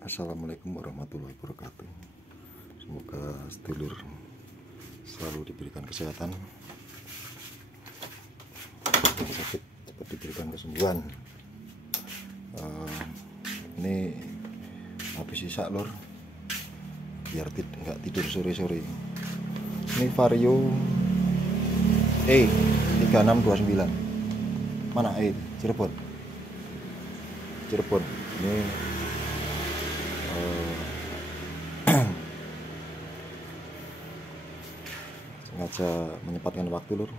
Assalamualaikum warahmatullahi wabarakatuh. Semoga sedulur selalu diberikan kesehatan, yang sakit cepat diberikan kesembuhan. Ini habis sisa lur, biar nggak tidur sore-sore. Ini Vario E3629. Mana E? Cirebon. Ini sengaja menyempatkan waktu lur,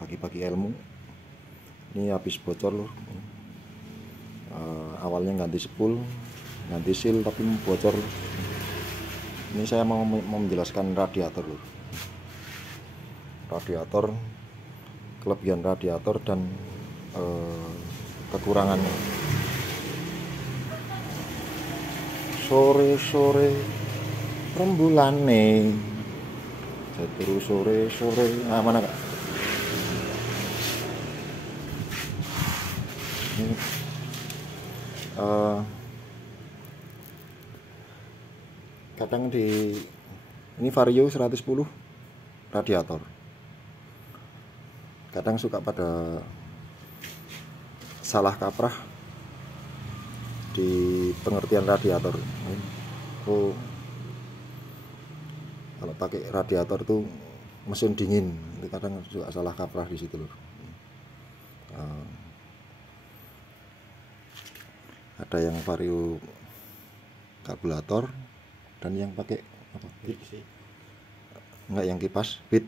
bagi-bagi ilmu. Ini habis bocor lur. Awalnya ganti spool, ganti seal, tapi bocor lur. Ini saya mau menjelaskan radiator lur. Radiator, kelebihan radiator dan kekurangannya. Sore-sore rembulane jatuh sore-sore. Mana kak? Ini kadang ini Vario 110 radiator. Kadang suka pada salah kaprah di pengertian radiator. Oh, kalau pakai radiator tuh mesin dingin, itu kadang juga salah kaprah di situ loh. Ada yang vario karburator dan yang pakai apa? Enggak, yang kipas bit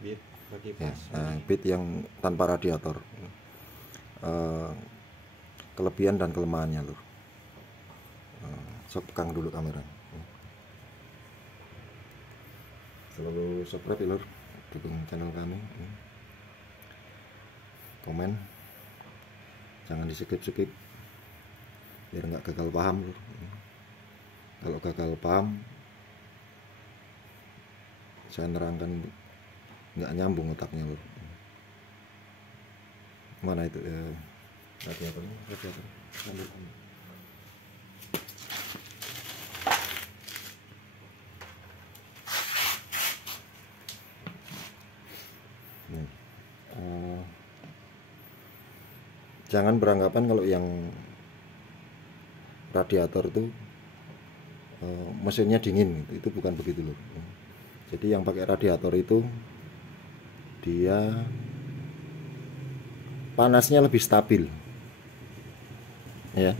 ya, bit yang tanpa radiator. Kelebihan dan kelemahannya lur. Sok pegang dulu kamera. Selalu subscribe ya lur, dukung channel kami. Komen, jangan di skip biar nggak gagal paham lur. Kalau gagal paham, saya nerangkan nggak nyambung otaknya lur. Mana itu radiatornya? Ambil. Jangan beranggapan kalau yang radiator itu mesinnya dingin, itu bukan begitu loh. Jadi yang pakai radiator itu dia panasnya lebih stabil ya,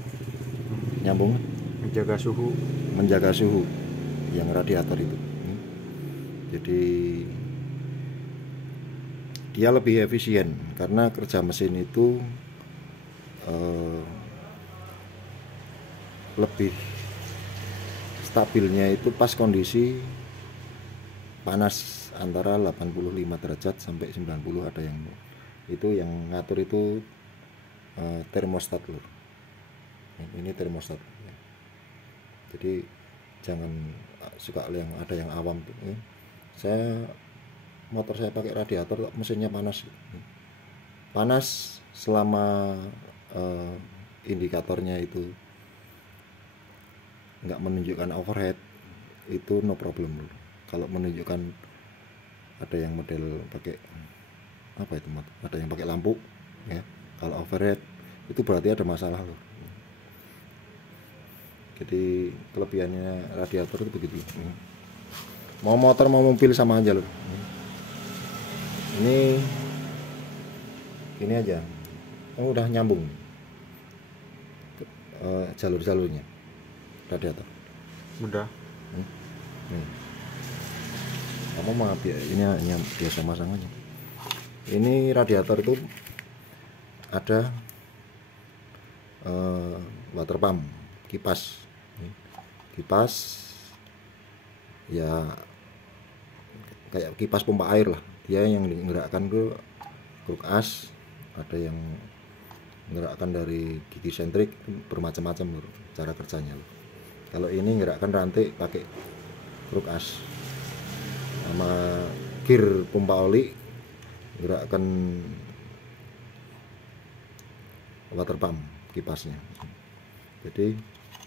nyambung, menjaga suhu yang radiator itu. Jadi dia lebih efisien karena kerja mesin itu lebih stabilnya itu pas kondisi panas antara 85 derajat sampai 90. Ada yang itu yang ngatur itu termostat lur. Ini termostat. Jadi jangan suka yang ada yang awam tuh. Motor saya pakai radiator, mesinnya panas selama indikatornya itu nggak menunjukkan overhead, itu no problem lur. Kalau menunjukkan ada yang model pakai apa itu, ada yang pakai lampu ya, kalau overhead itu berarti ada masalah loh. Jadi kelebihannya radiator itu begitu. Mau motor mau mobil sama aja loh. Ini aja, udah nyambung jalur-jalurnya radiator. Udah. Kamu mau ini biasa masang aja. Ini radiator itu ada water pump, kipas ya, kayak kipas pompa air lah. Dia yang menggerakkan ke kruk as, ada yang menggerakkan dari gigi sentrik, bermacam-macam lur cara kerjanya lur. Kalau ini menggerakkan rantai pakai kruk as, sama gear pompa oli gerakan water pump kipasnya. Jadi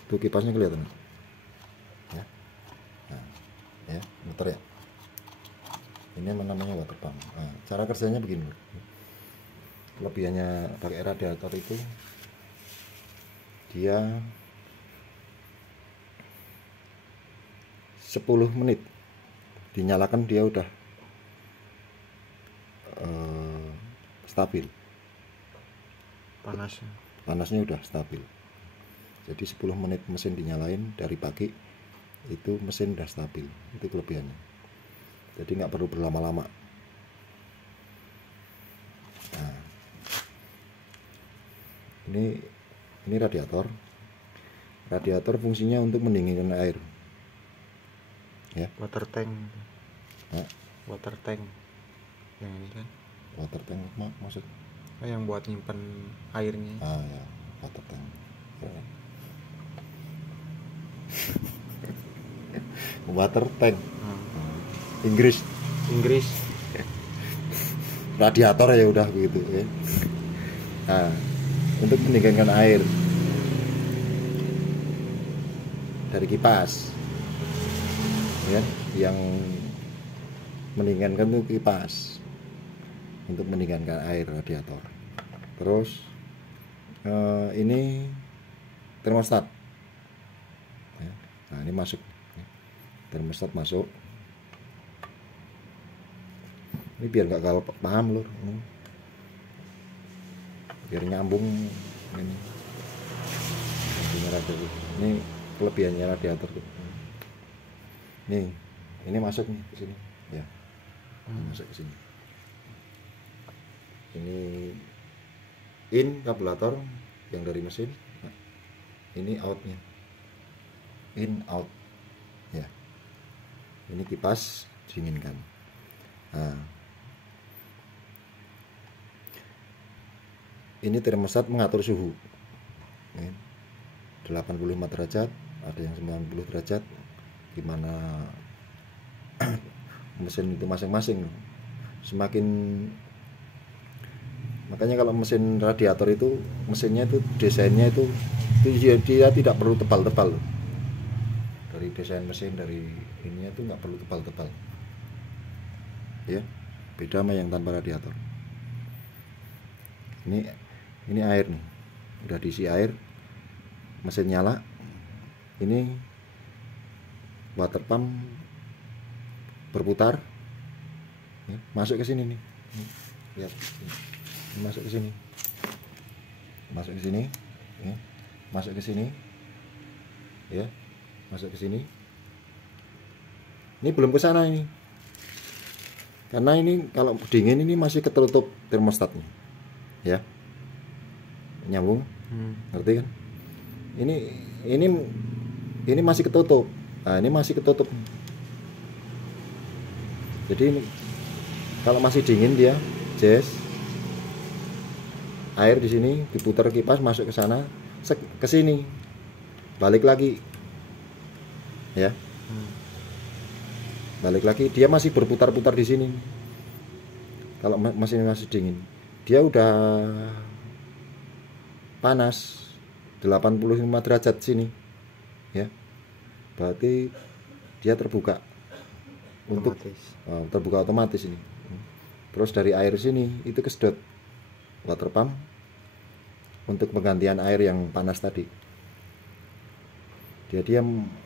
Tuh kipasnya kelihatan ya. Nah, ya muter ya. Ini namanya water pump. Nah, cara kerjanya begini. Kelebihannya pakai radiator itu dia 10 menit dinyalakan dia udah stabil, panasnya udah stabil. Jadi 10 menit mesin dinyalain dari pagi itu mesin udah stabil. Itu kelebihannya. Jadi nggak perlu berlama-lama. Nah, ini radiator fungsinya untuk mendinginkan air ya. Water tank. Nah, Water tank yang ini kan, water tank maksud yang buat nyimpen airnya. ya, water tank ya. Water tank Inggris radiator ya udah begitu ya. Nah, untuk mendinginkan air dari kipas ya, yang mendinginkan itu kipas untuk mendinginkan air radiator. Terus ini termostat ya. Nah, ini masuk termostat masuk. Ini biar nggak galau paham lur, biar nyambung ini. Ini kelebihannya radiator tuh. Ini masuk nih ke sini ya. Masuk ke sini. Ini in kabulator yang dari mesin. Nah, ini outnya. In out ya. Ini kipas dinginkan. Nah, ini termostat mengatur suhu ya. 85 derajat, ada yang 90 derajat, gimana mesin itu masing-masing. Semakin, makanya kalau mesin radiator itu mesinnya itu desainnya itu dia tidak perlu tebal-tebal. Dari desain mesin dari ininya itu nggak perlu tebal-tebal ya, beda sama yang tanpa radiator. Ini air nih, udah diisi air, mesin nyala. Ini water pump berputar ya, masuk ke sini nih. Lihat, ini masuk ke sini, masuk ke sini ya, masuk ke sini ya, masuk ke sini. Ini belum ke sana ini, karena ini kalau dingin ini masih ketutup termostatnya ya, nyambung. Ngerti kan? Ini masih ketutup. Nah, ini masih ketutup. Jadi ini, kalau masih dingin dia jazz, air di sini diputar kipas masuk ke sana, ke sini, balik lagi ya. Balik lagi, dia masih berputar-putar di sini. Kalau masih dingin, dia udah panas 85 derajat sini ya, berarti dia terbuka untuk terbuka otomatis ini. Terus dari air sini itu kesedot water pump untuk penggantian air yang panas tadi. Dia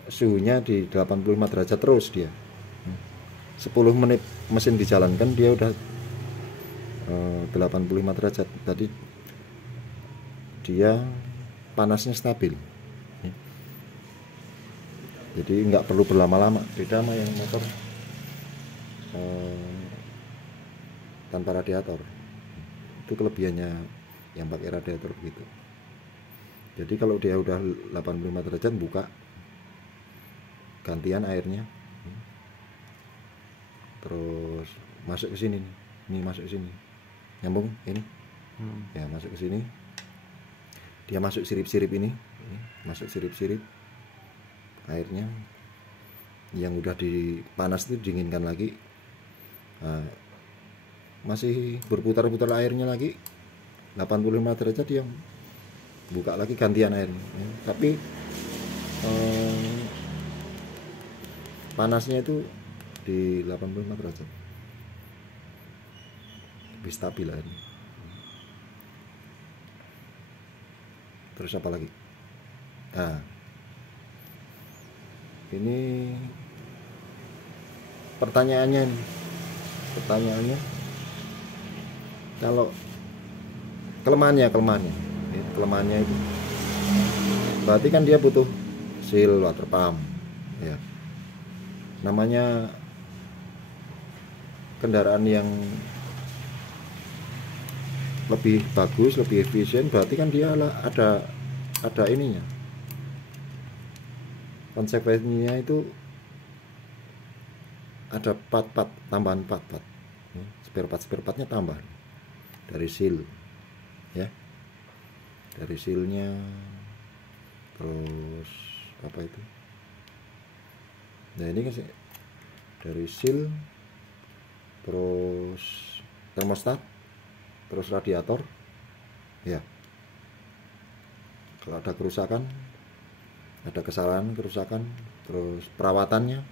suhunya di 85 derajat terus dia. 10 menit mesin dijalankan dia udah 85 derajat. Tadi dia panasnya stabil. Jadi nggak perlu berlama-lama, beda sama yang motor tanpa radiator. Itu kelebihannya yang pakai radiator begitu. Jadi kalau dia udah 85 derajat buka, gantian airnya, terus masuk ke sini. Ini masuk ke sini, nyambung ini ya, masuk ke sini. Dia masuk sirip-sirip ini, masuk sirip-sirip airnya yang udah dipanas itu dinginkan lagi. Nah, masih berputar-putar airnya lagi 85 derajat, dia buka lagi gantian airnya. Tapi eh, panasnya itu di 85 derajat, lebih stabil lah ini. Terus apa lagi? Nah, ini pertanyaannya nih. Pertanyaannya, kalau kelemahannya itu berarti kan dia butuh seal water pump ya. Namanya kendaraan yang lebih bagus, lebih efisien, berarti kan dia ada ininya, konsekuensinya itu ada part-part, tambahan part-part, spare partnya tambah dari seal ya, dari sealnya. Terus apa itu, nah ini kan dari seal, terus termostat, terus radiator ya. Kalau ada kerusakan, ada kesalahan, kerusakan, terus perawatannya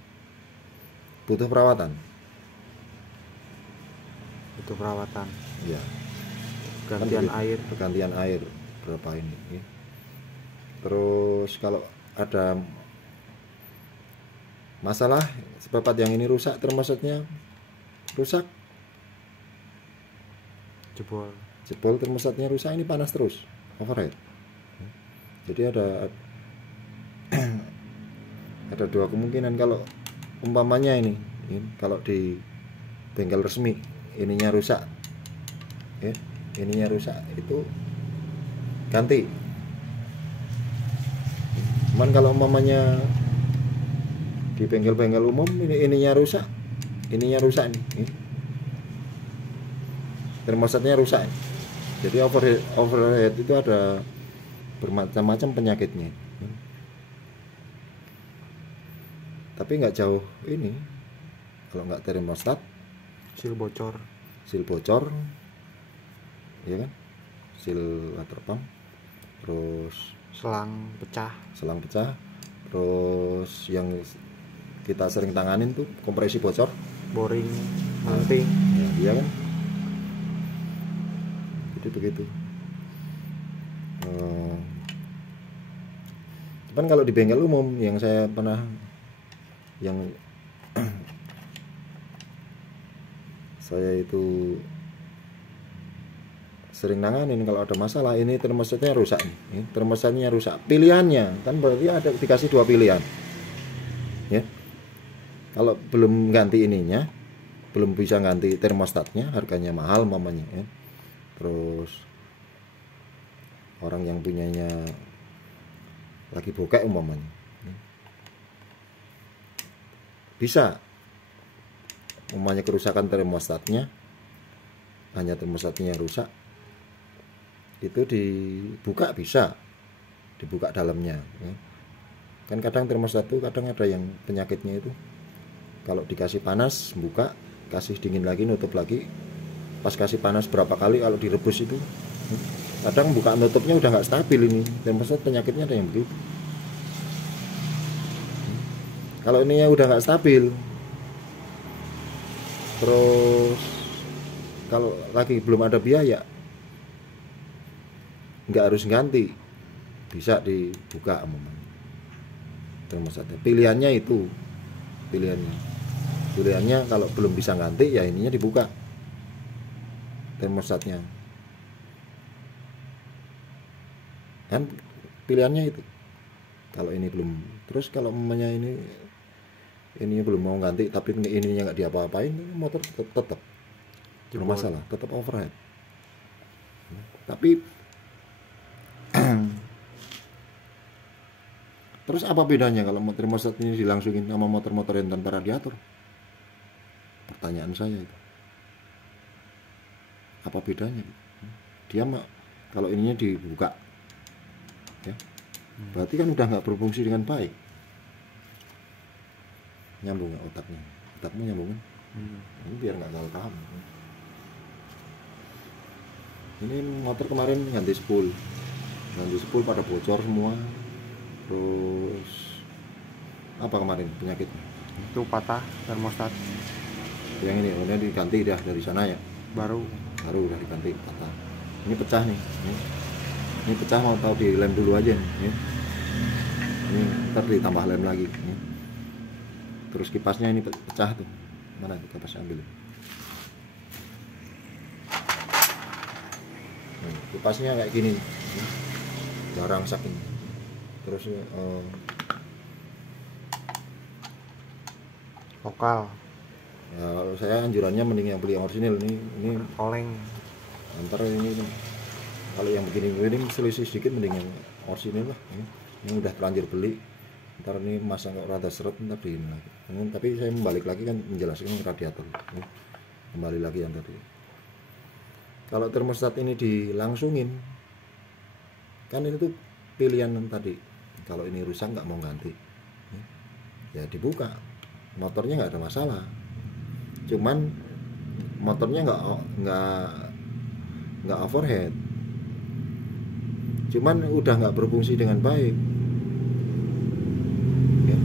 butuh perawatan ya, kan gantian air berapa ini ya. Terus kalau ada masalah spare part yang ini rusak, termostatnya rusak, jebol termostatnya rusak, ini panas terus, overhead. Jadi ada dua kemungkinan. Kalau umpamanya ini kalau di bengkel resmi ininya rusak ya, ininya rusak, itu ganti. Cuman kalau umpamanya di bengkel-bengkel umum ininya rusak nih, termostatnya rusak. Jadi overhead itu ada bermacam-macam penyakitnya. Tapi nggak jauh ini, kalau nggak termostat, seal bocor ya kan, seal water pump, terus selang pecah, terus yang kita sering tanganin tuh kompresi bocor, boring mamping ya, iya kan. Jadi begitu. Cuman kalau di bengkel umum yang saya pernah, yang saya itu sering nanganin, kalau ada masalah ini termostatnya rusak nih, termostatnya rusak, pilihannya kan berarti ada dikasih dua pilihan ya. Kalau belum ganti ininya, belum bisa ganti termostatnya, harganya mahal mamanya ya. Terus orang yang punyanya lagi bokek umpamanya, bisa umpamanya kerusakan termostatnya, hanya termostatnya yang rusak, itu dibuka, bisa dibuka dalamnya ya. Kan kadang termostat itu kadang ada yang penyakitnya itu, kalau dikasih panas buka, kasih dingin lagi nutup lagi, pas kasih panas berapa kali kalau direbus itu kadang buka nutupnya udah nggak stabil. Ini termostat penyakitnya ada yang begitu. Kalau ininya udah nggak stabil, terus kalau lagi belum ada biaya, nggak harus ganti, bisa dibuka termostatnya. Pilihannya itu, pilihannya kalau belum bisa ganti ya ininya dibuka termostatnya kan, pilihannya itu. Kalau ini belum, terus kalau namanya ini belum mau ganti tapi ininya nggak diapa-apain, motor tetap bermasalah, tetap overhead. Tapi terus apa bedanya kalau termostat ini dilangsungin sama motor-motor yang tanpa radiator? Pertanyaan saya itu. Apa bedanya? Dia kalau ininya dibuka ya, berarti kan udah nggak berfungsi dengan baik. Nyambung nggak otakmu nyambung kan? Ini biar nggak salah paham. Ini motor kemarin ganti spool pada bocor semua, terus apa kemarin penyakit? Itu patah termostat Yang ini udah diganti dah dari sana ya, baru. udah diganti patah. Ini pecah nih, ini pecah, mau tahu dilem dulu aja nih. Ini ntar ditambah lem lagi ini. Terus kipasnya ini pecah tuh, mana tuh kipasnya, ambil. Kipasnya kayak gini nih. Jarang sak ini. Terus Lokal ya, kalau saya anjurannya mending yang beli yang orisinil. Ini oleng. antar ini kalau yang begini selisih sedikit mending yang orisinil lah. Ini udah terlanjur beli, ntar ini masang kok rada seret, ntar di ini lagi. Tapi saya membalik lagi kan menjelaskan radiator. Kembali lagi yang tadi, kalau termostat ini dilangsungin kan ini tuh pilihan tadi. Kalau ini rusak nggak mau ganti, ya dibuka, motornya nggak ada masalah. Cuman motornya nggak overhead, cuman udah nggak berfungsi dengan baik ya.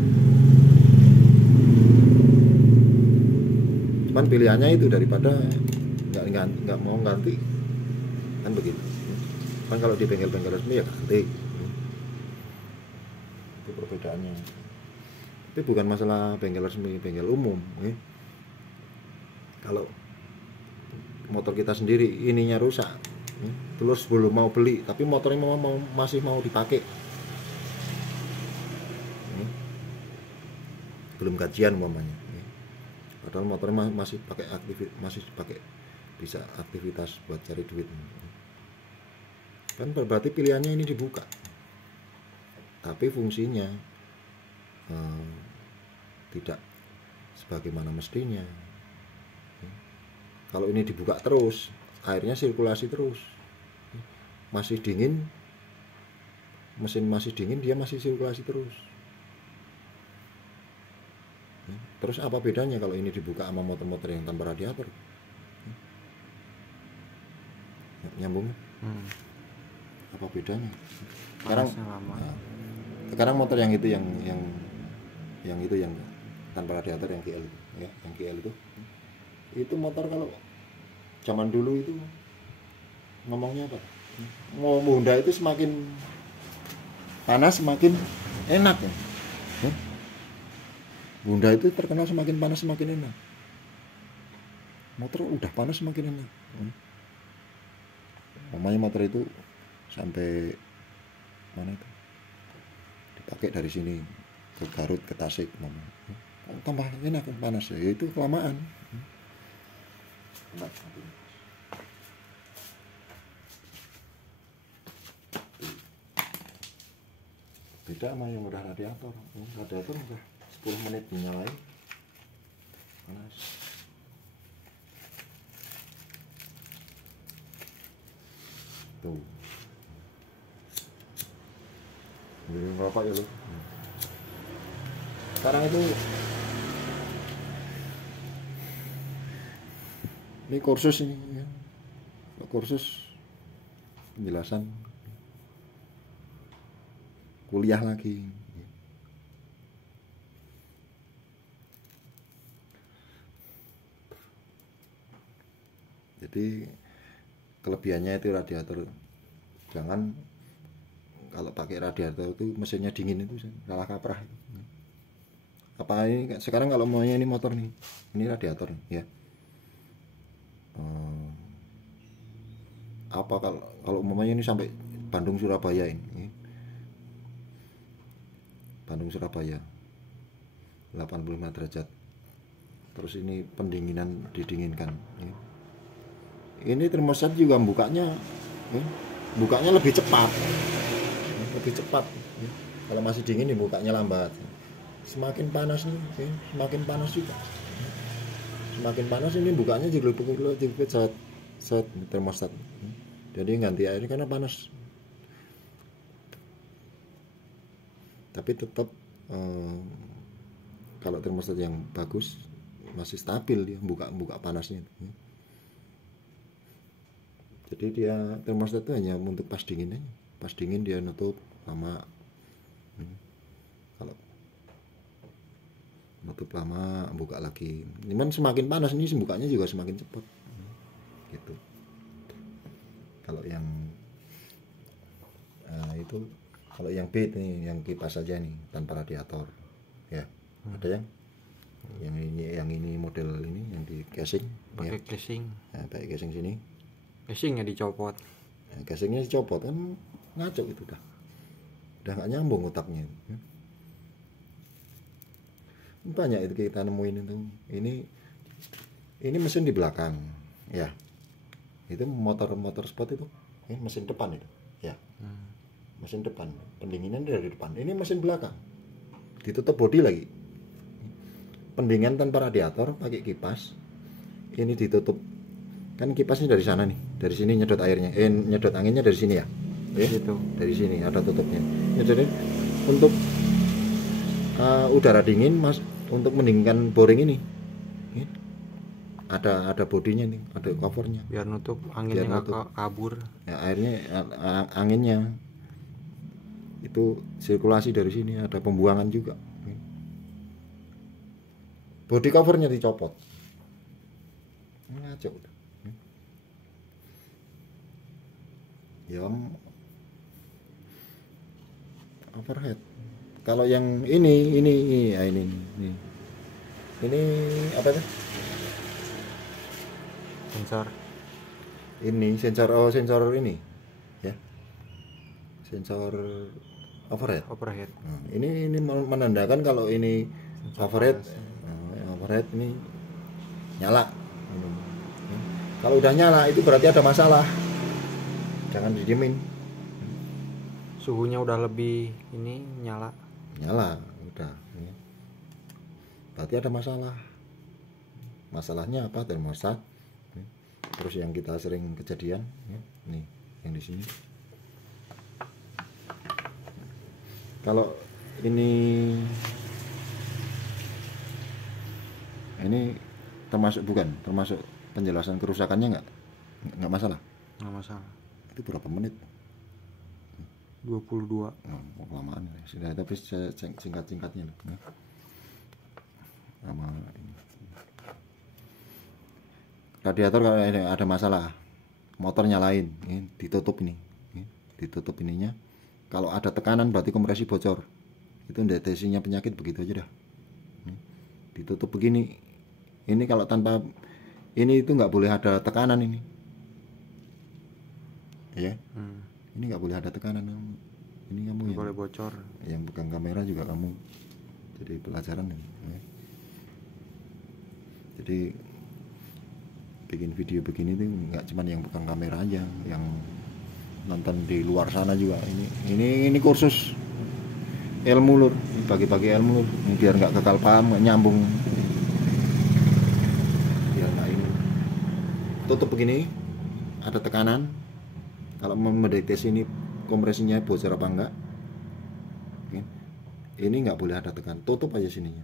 Cuman pilihannya itu, daripada nggak mau ganti kan begitu kan. Kalau di bengkel-bengkel resmi ya ganti, itu perbedaannya. Tapi bukan masalah bengkel resmi, bengkel umum ya. Kalau motor kita sendiri ininya rusak, terus belum mau beli, tapi motornya masih mau dipakai, belum gajian umpamanya, padahal motornya masih pakai bisa aktivitas buat cari duit, kan berarti pilihannya ini dibuka, tapi fungsinya tidak sebagaimana mestinya. Kalau ini dibuka terus, airnya sirkulasi terus, masih dingin, mesin masih dingin, dia masih sirkulasi terus. Terus apa bedanya kalau ini dibuka sama motor-motor yang tanpa radiator? Nyambung? Apa bedanya? Sekarang motor yang itu yang itu yang tanpa radiator, yang GL ya, yang GL itu motor kalau zaman dulu itu ngomongnya apa? Mau Honda itu semakin panas semakin enak ya. Honda itu terkenal semakin panas semakin enak. Motor udah panas semakin enak. Namanya motor itu sampai mana itu? Dipakai dari sini ke Garut, ke Tasik, tambah enak panas ya, itu kelamaan. Beda sama yang udah radiator. Radiator udah 10 menit dinyalain panas. Tuh, beli rokok ya lo. Sekarang itu ini kursus ini ya. Kursus penjelasan kuliah lagi. Jadi kelebihannya itu radiator, jangan kalau pakai radiator itu mesinnya dingin itu salah kaprah. Apa ini sekarang kalau maunya ini motor nih, ini radiator ya. Apa kalau umpamanya ini sampai Bandung Surabaya ini. Bandung Surabaya 85 derajat. Terus ini pendinginan didinginkan. Ini termostat juga bukanya lebih cepat. Lebih cepat. Kalau masih dingin dibukanya lambat. Semakin panas nih, semakin panas juga. Semakin panas ini bukanya jadi lebih cepat. Termostat. Jadi ganti airnya karena panas. Tapi tetap kalau termostat yang bagus masih stabil dia buka panasnya. Jadi dia termostat itu hanya untuk pas dingin aja. Pas dingin dia nutup lama. Kalau tutup lama, buka lagi. Cuman semakin panas ini bukanya juga semakin cepat gitu. Kalau yang itu, kalau yang bed nih, yang kipas saja nih tanpa radiator ya. Ada yang ini model ini yang di casing pakai ya. casing. Nah, pakai casing sini, Casingnya dicopot. nah, casingnya dicopot kan ngaco itu udah nggak nyambung otaknya. Banyak itu kita nemuin itu. Ini mesin di belakang ya, itu motor sport itu, ini mesin depan itu ya. Mesin depan, pendinginan dari depan. Ini mesin belakang, ditutup bodi lagi, pendinginan tanpa radiator pakai kipas. Ini ditutup, kan kipasnya dari sana nih, dari sini nyedot airnya, nyedot anginnya dari sini ya, Gitu. dari sini ada tutupnya. Jadi untuk udara dingin mas, untuk mendinginkan boring ini ada bodinya nih, ada covernya Biar nutup anginnya Biar nggak kabur. ya. Airnya anginnya itu sirkulasi dari sini, ada pembuangan juga. Body covernya dicopot, ngaco ya. Overhead. Kalau yang ini apa itu? Sensor. Ini sensor ini ya, sensor overhead. Nah, ini menandakan kalau ini overhead. Overhead ini nyala. Kalau udah nyala itu berarti ada masalah, jangan didiemin. Suhunya udah lebih ini nyala Udah berarti ada masalah. Masalahnya apa? Termostat. Terus yang kita sering kejadian nih, yang di sini. Kalau ini termasuk penjelasan kerusakannya nggak masalah. nggak masalah. Itu berapa menit? 22. Kelamaan ya. Sudah, tapi singkat-singkatnya sama ini. Radiator kalau ada masalah, motor nyalain, ditutup ditutup ininya. Kalau ada tekanan berarti kompresi bocor. Itu deteksinya penyakit begitu aja dah. Ditutup begini. Ini kalau tanpa ini itu nggak boleh ada tekanan ini. Ya. Ini nggak boleh ada tekanan. Ini kamu yang boleh bocor. Yang pegang kamera juga kamu jadi pelajaran ya. Jadi bikin video begini tuh nggak cuma yang pegang kamera aja, yang nonton di luar sana juga. Ini kursus ilmu lur, bagi-bagi ilmu lur, biar nggak kekal paham, nggak nyambung. Biar nggak ini. Tutup begini, ada tekanan. Kalau mendeteksi ini kompresinya bocor apa enggak, ini nggak boleh ada tekanan, tutup aja sininya.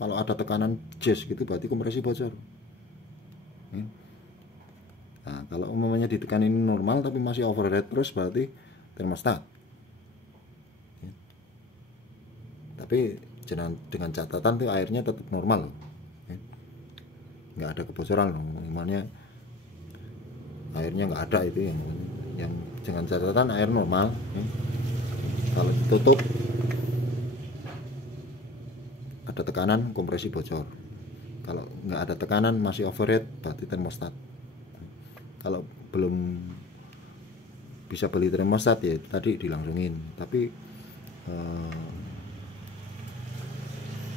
Kalau ada tekanan jazz gitu berarti kompresi bocor. Nah, kalau umumnya ditekanin normal tapi masih overhead terus berarti termostat. Tapi dengan catatan tuh airnya tetap normal, nggak ada kebocoran. Namanya airnya nggak ada, itu yang dengan catatan air normal. Kalau ditutup ada tekanan, kompresi bocor. Kalau nggak ada tekanan masih overhead berarti termostat. Kalau belum bisa beli termostat ya tadi dilangsungin, tapi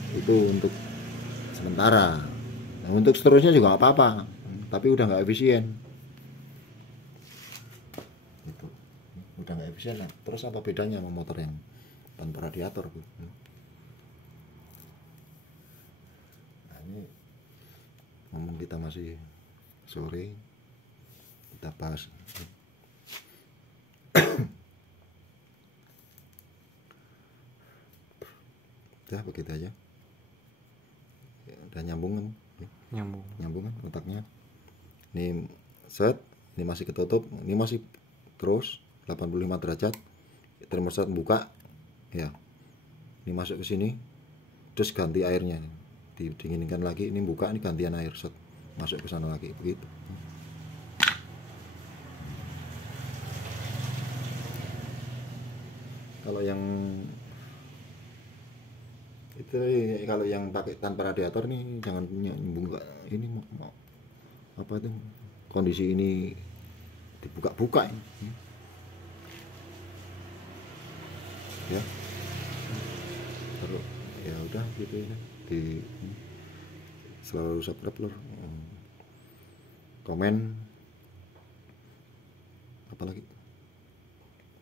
itu untuk sementara. Nah, untuk seterusnya juga nggak apa-apa, tapi udah nggak efisien. Itu udah nggak efisien. Nah, terus apa bedanya sama motor yang tanpa radiator, Bu? Nah, ini ngomong kita masih sore, kita bahas. Udah begitu aja. Ya, udah nyambung kan? Nyambung kan otaknya. Ini set, ini masih ketutup, ini masih terus 85 derajat. Termostat buka, ya. Ini masuk ke sini, terus ganti airnya. didinginkan lagi, ini buka, ini gantian air, set masuk ke sana lagi begitu. Kalau yang itu, kalau yang pakai tanpa radiator nih jangan nyambung nggak ini mau apa itu, kondisi ini dibuka-buka ini. Ya terus ya udah gitu ya, di selalu subscribe lor, komen, apalagi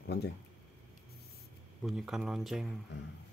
lonceng. Bunyikan lonceng. Nah.